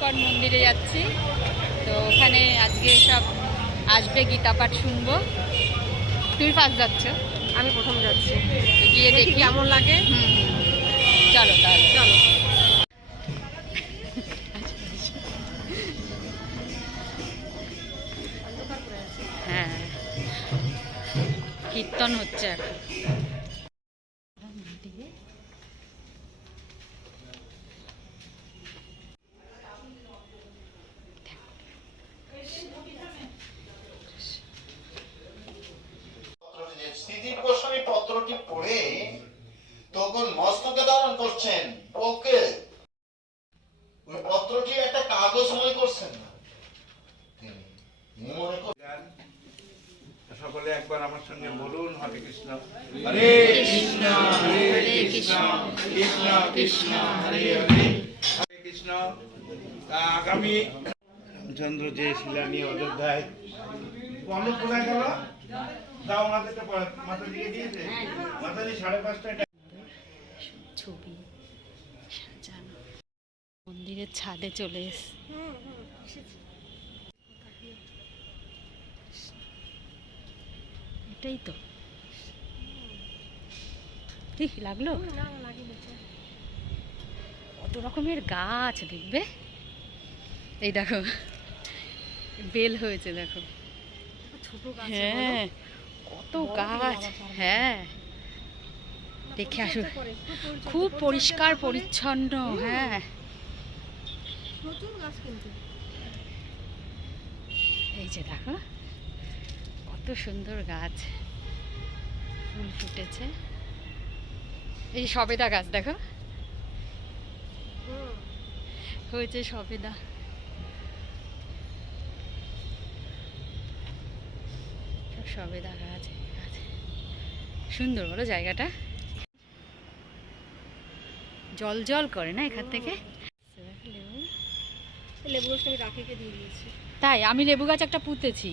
কোন মন্দিরে যাচ্ছি, তো ওখানে আজকে সব আসবে, গীতা পাঠ শুনবো। তুমি ফার্স্ট যাচ্ছ? আমি প্রথম যাচ্ছি, গিয়ে দেখি কেমন লাগে। চলো তাহলে, চলো। হ্যাঁ, কীর্তন হচ্ছে এখন। শ্রীদীপ গোস্বামী পত্রটি পড়ে তখন মস্তকে ধারণ করছেন, ওকে ওই পত্রটি একটা কাগজ মনে করছেন না, মনে করেন। সকলে একবার আমার সঙ্গে বলুন, হরে কৃষ্ণ হরে কৃষ্ণ হরে কৃষ্ণ কৃষ্ণ কৃষ্ণ হরে হরে হরে কৃষ্ণ। আগামী রামচন্দ্র যে শিলানি অযোধ্যায় বলো কোথায় গেল, দাও ওনাদেরকে মাতাজিকে দিয়েছে। মাতাজি 5:30টায় ছবি সাজানো, মন্দিরের ছাদে চলে এসে। এটাই তো ঠিক লাগলো। কত রকমের গাছ দেখবে, এই দেখো বেল হয়েছে, দেখো ছোট গাছ, হ্যাঁ কত গাছ। হ্যাঁ দেখে আসো, খুব পরিষ্কার পরিচ্ছন্ন। হ্যাঁ প্রচুর গাছ কিন্তু। এই যে দেখো কত সুন্দর গাছ, ফুল ফুটেছে। এই সবেদা গাছ দেখো হয়েছে, সবেদা। সবেদা গাছ, সুন্দর বলো জায়গাটা, জল জল করে না এখান থেকে। লেবু গাছটা আমি রাখিকে দিয়ে দিয়েছি। তাই আমি লেবু গাছ একটা পুঁতেছি।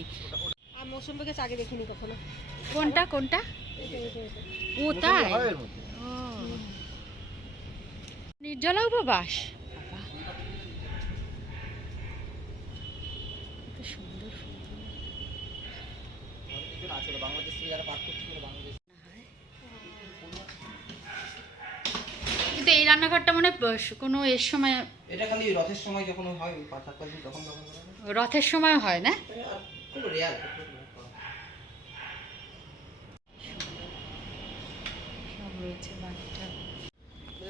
আর মৌসুমি গাছ আগে দেখিনি কখনো। কোনটা কোনটা? ও তাই, ও নির্জলা উপবাস। কত সুন্দর ফুল। কিন্তু এই রান্নাঘরটা মনে হয় কোনো এর সময়, এটা খালি রথের সময় যখন হয়, পাঁচ তখন ব্যবহার করা হয়। রথের সময় হয় না? আর খুব রেয়ার। সব রয়েছে বাড়িটা।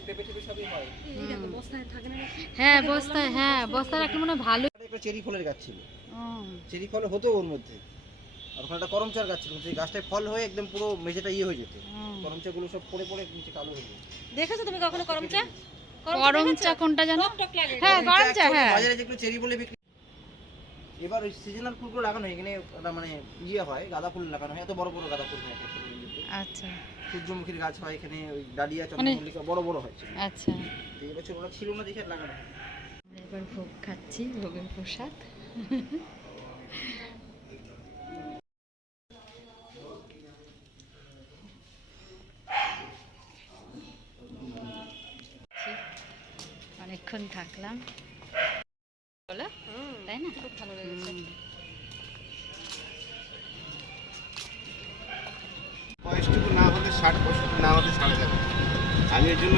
পেঁপে টেপে সবই হয়। এই দেখো বস্তায় থাকে না। হ্যাঁ বস্তায়, হ্যাঁ বস্তায় রাখলে মনে হয় ভালো। একটা চেরি ফলের গাছ ছিল, ও, চেরি ফল হতো ওর মধ্যে। আর ওখানে একটা করমচার গাছ ছিল, সেই গাছটায় ফল হয়ে একদম পুরো মেঝেটা ইয়ে হয়ে যেত। করমচাগুলো সব পড়ে পড়ে নিচে কালো হয়ে যেত। দেখেছো তুমি কখনো করমচা? করমচা কোনটা জানো? টক লাগে। হ্যাঁ করমচা, হ্যাঁ। বাজারে যেগুলো চেরি বলে বিক্রি, এবার ওই সিজনাল ফুলগুলো লাগানো হয় এখানে। ওটা মানে ইয়ে হয়, গাঁদা ফুল লাগানো হয়, এত বড় বড় গাঁদা ফুল হয়। আচ্ছা সূর্যমুখীর গাছ হয় এখানে, ওই ডালিয়া চন্দ্রমল্লিকা বড় বড় হয়। আচ্ছা, এই বছর ওরা ছিল না দেখে লাগানো হয়। আমরা এবার ভোগ খাচ্ছি, ভোগের প্রসাদ। অনেকক্ষণ থাকলাম, বলো তাই না? খুব ভালো লেগেছে। বয়সটুকু না হলে 60 বছর না হলে ছাড়া যাবে। আমি এর জন্য